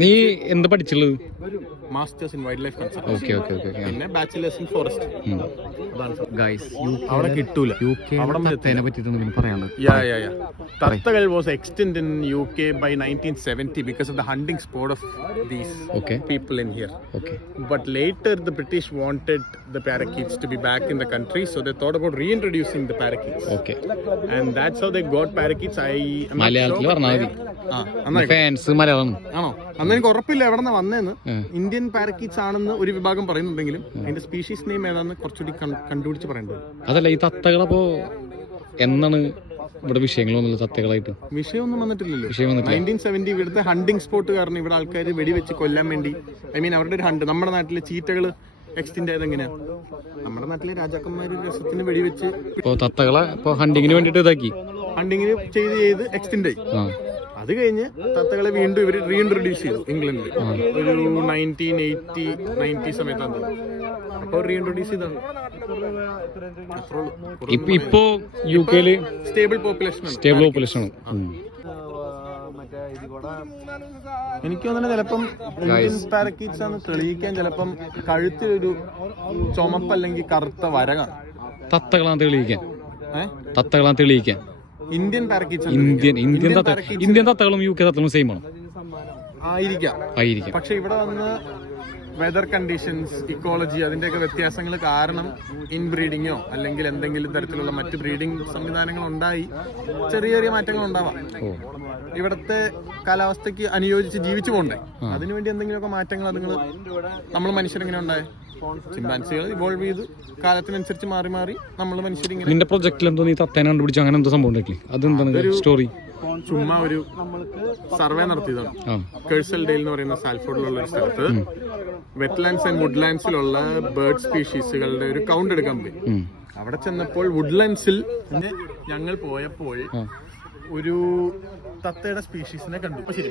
നീ എന്ത് പഠിച്ചുള്ളത് masters in wildlife okay okay okay പിന്നെ ബാച്ചിലേഴ്സ് ഇൻ ഫോറസ്റ്റ് ഗൈസ് അവിടെ കിട്ടൂല യു കെ അവിടെ തത്തേനെ പറ്റിയിട്ടൊന്നും പിന്നെ പറയാനുള്ളത് Yeah, yeah, yeah. Tattagal was extinct in UK by 1970 because of the hunting sport of these okay in here. Okay But later, the British wanted the parakeets to be back in the country, so they thought about reintroducing the parakeets. Okay how they got parakeets. I am not മലയാളത്തിൽ പറഞ്ഞാൽ മതി ആ. Fans Malayalam ആണോ അന്ന് എനിക്ക് ഉറപ്പില്ല എവിടെ നിന്ന് വന്നേന്ന് ഇന്ത്യൻ പാരക്കീറ്റ്സ് ആണെന്ന് ഒരു വിഭാഗം പറയുന്നുണ്ടെങ്കിലും അതിന്റെ സ്പീഷീസ് നെയിം ഏതാന്ന് കുറച്ചുകൂടി കണ്ടുപിടിച്ച് പറയേണ്ടത് അതല്ല ഈ തത്തകളപ്പോ എന്നാണ് ഇവിടെ തത്തകളായിട്ട്? വിഷയമൊന്നും വന്നിട്ടില്ലല്ലോ. വിഷയം വന്നിട്ടില്ല. നയന്റീൻ സെവന്റി ഇവിടുത്തെ ഹണ്ടിങ് സ്പോട്ട് കാരണം ഇവിടെ ആൾക്കാർ വെടിവെച്ച് കൊല്ലാൻ വേണ്ടി ഐ മീൻ അവരുടെ ഒരു ഹണ്ട് നമ്മുടെ നാട്ടിലെ ചീറ്റകൾ എക്സ്റ്റെൻഡ് ആയത് എങ്ങനെയാ? നമ്മുടെ നാട്ടിലെ രാജാക്കന്മാർ രസത്തിന് വെടിവെച്ച് ഇപ്പൊ തത്തകളെ ഇപ്പൊ ഹണ്ടിങ്ങിന് വേണ്ടിട്ട് ഇതാക്കി? ഹണ്ടിങ്ങിന് ചെയ്ത് ചെയ്ത് എക്സ്റ്റെൻഡ് ആയി അത് കഴിഞ്ഞ് തത്തകളെ വീണ്ടും ഇവർ റീഇൻട്രൊഡ്യൂസ് ചെയ്തു ഇംഗ്ലണ്ടിൽ ഒരു നയന്റീൻ എയ്റ്റി നയന്റി സമയത്താണ് അപ്പോൾ റീഇൻട്രൊഡ്യൂസ് ചെയ്താണ്. ഇപ്പോ യു കെയിൽ സ്റ്റേബിൾ പോപ്പുലേഷൻ സ്റ്റേബിൾ പോപ്പുലേഷൻ ആണ്. എനിക്ക് തോന്നുന്നത് ചിലപ്പം ഇന്ത്യൻ പാരക്കീറ്റ്സ് ആണ് തെളിയിക്കാൻ ചിലപ്പം കഴുത്തിലൊരു ചുമപ്പ് അല്ലെങ്കിൽ കറുത്ത വര കാണും. തത്തകളാണ് തെളിയിക്കാൻ. തത്തകളാണ് തെളിയിക്കാൻ. ഇന്ത്യൻ പാരക്കീറ്റ്സ് ഇന്ത്യൻ ഇന്ത്യൻ തത്ത ഇന്ത്യൻ തത്തകളും യു കെ തത്തകളും സെയിം ആണ്. ആയിരിക്കാം. ആയിരിക്കാം. പക്ഷെ ഇവിടെ വന്ന് വെതർ കണ്ടീഷൻസ് ഇക്കോളജി അതിന്റെയൊക്കെ വ്യത്യാസങ്ങൾ കാരണം ഇൻബ്രീഡിങ്ങോ അല്ലെങ്കിൽ എന്തെങ്കിലും തരത്തിലുള്ള മറ്റ് ബ്രീഡിംഗ് സംവിധാനങ്ങൾ ഉണ്ടായി. ചെറിയ ചെറിയ മാറ്റങ്ങൾ ഉണ്ടാവാം. ഇവിടുത്തെ കാലാവസ്ഥയ്ക്ക് അനുയോജിച്ച് ജീവിച്ചു പോകണ്ടേ? അതിനുവേണ്ടി എന്തെങ്കിലുമൊക്കെ മാറ്റങ്ങൾ അതുങ്ങൾ നമ്മൾ മനുഷ്യരെങ്ങനെ ഉണ്ടായ? ചിമ്പാൻസികൾ ഇവോൾവ് ചെയ്ത്. കാലത്തിനനുസരിച്ച് മാറി മാറി നമ്മൾ മനുഷ്യരിങ്ങനെ നിന്റെ പ്രൊജക്റ്റിൽ എന്തോ നീ തത്തേനെ കണ്ടുപിടിച്ചു അങ്ങനെ എന്തോ സംഭവം അതെന്താണ് സ്റ്റോറി ചുമ്മാ ഒരു സർവേ നടത്തിയതാണ്. കേഴ്സൽ ഡേൽ എന്ന് പറയുന്ന സാൽഫോർഡിലുള്ള ഒരു സ്ഥലത്ത് വെറ്റ്ലാൻഡ്സ് ആൻഡ് വുഡ്ലാൻഡ്സിലുള്ള ബേർഡ് സ്പീഷീസുകളുടെ ഒരു കൗണ്ട് എടുക്കാൻ പോയി അവിടെ ചെന്നപ്പോൾ വുഡ്ലാൻഡ്സിൽ ഞങ്ങൾ പോയപ്പോൾ ഒരു തത്തയുടെ സ്പീഷീസിനെ കണ്ടു. ശരി.